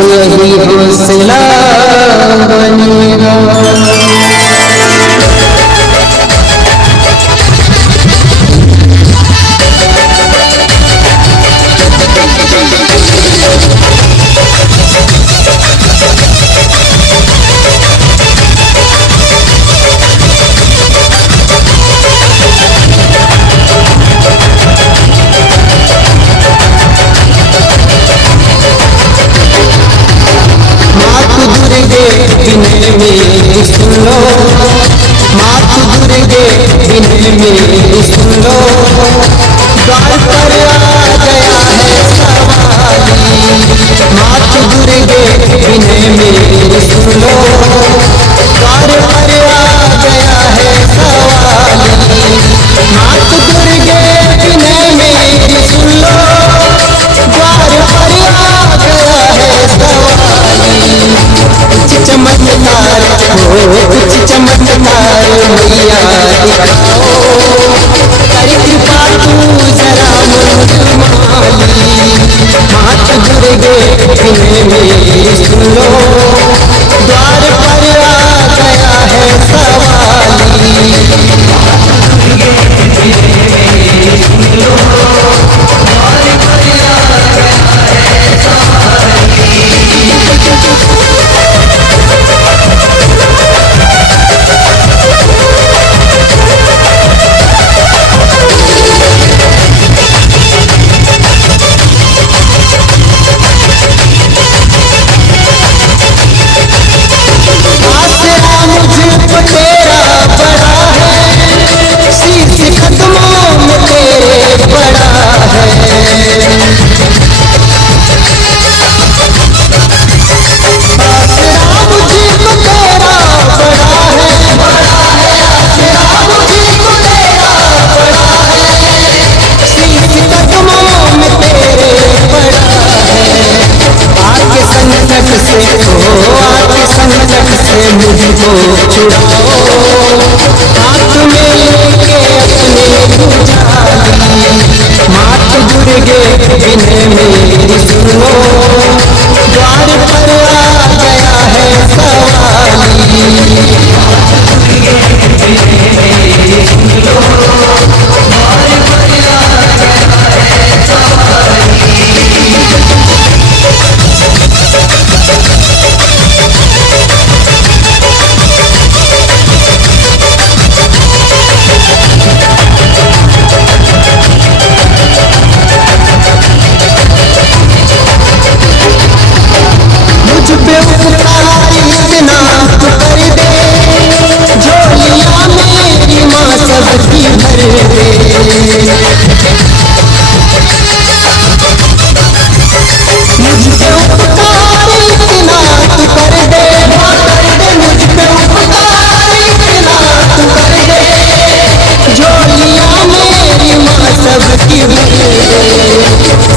यही हौसला बनेगा। मेरी सुन लो मात दुर्गे बिन मेरी सुन लो, द्वार पर आ गया है सवाली। मात दुर्गे बिन मेरी सुन लो, द्वार पर आ गया है सवाली। मात दुर्गे बिन मेरी सुन लो, द्वार पर आ गया है सवाली। चमत्कार कुछ चमत्कार मैया दिखाओ, कर कृपा तू जरा मुझमाली। मात दुर्गे बिन मेरी सुन लो, द्वार पर आ गया है सवाली। संकट से मुझको छुड़ाओ, हाथ में लेके अपने उजाली। मात दुर्गे बिन मेरी सुन लो, द्वार पर आ गया है सवाली।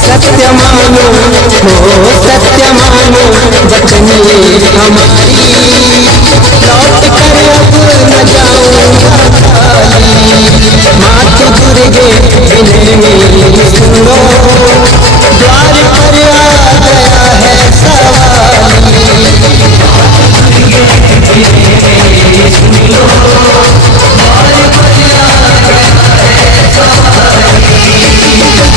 सत्य मानो हो सत्य मानो वचन ये हमारी, लौट कर अब न जाऊंगा खाली। मात दुर्गे बिन मेरी